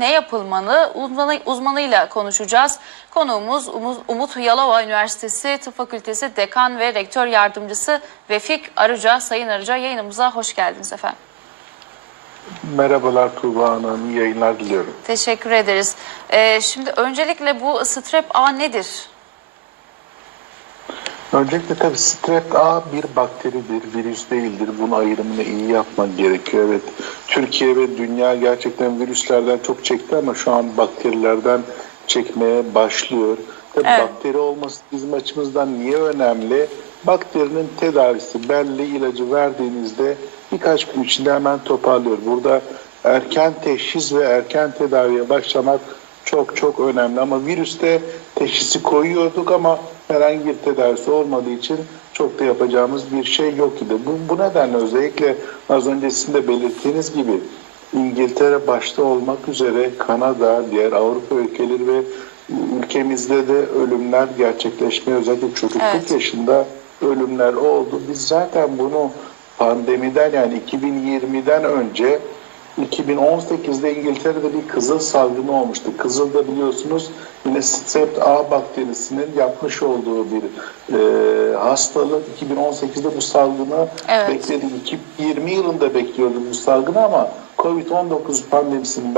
Ne yapılmalı? Uzmanı, uzmanıyla konuşacağız. Konuğumuz Umut, Yalova Üniversitesi Tıp Fakültesi Dekan ve Rektör Yardımcısı Vefik Arıca. Sayın Arıca yayınımıza hoş geldiniz efendim. Merhabalar Tuğba Hanım, yayınlar diliyorum. Teşekkür ederiz. Ee, şimdi öncelikle bu strep A nedir? Öncelikle tabii strep A bir bakteridir, virüs değildir. Bunun ayrımını iyi yapmak gerekiyor. Evet, Türkiye ve dünya gerçekten virüslerden çok çekti ama şu an bakterilerden çekmeye başlıyor. Tabii Evet. bakteri olması bizim açımızdan niye önemli? Bakterinin tedavisi belli ilacı verdiğinizde birkaç gün içinde hemen toparlıyor. Burada erken teşhis ve erken tedaviye başlamak çok çok önemli ama virüste teşhisi koyuyorduk ama herhangi bir tedavisi olmadığı için çok da yapacağımız bir şey yok idi. Bu, bu nedenle özellikle az önce sizin de belirttiğiniz gibi İngiltere başta olmak üzere Kanada, diğer Avrupa ülkeleri ve ülkemizde de ölümler gerçekleşmeye özellikle çocukluk Evet. yaşında ölümler oldu. Biz zaten bunu pandemiden yani 2020'den önce 2018'de İngiltere'de bir kızıl salgını olmuştu. Kızılda biliyorsunuz yine Strep A bakterisinin yapmış olduğu bir e, hastalık. 2018'de bu salgını Evet. bekledik. 2020 yılında bekliyorduk bu salgını ama Covid-19 pandemisinin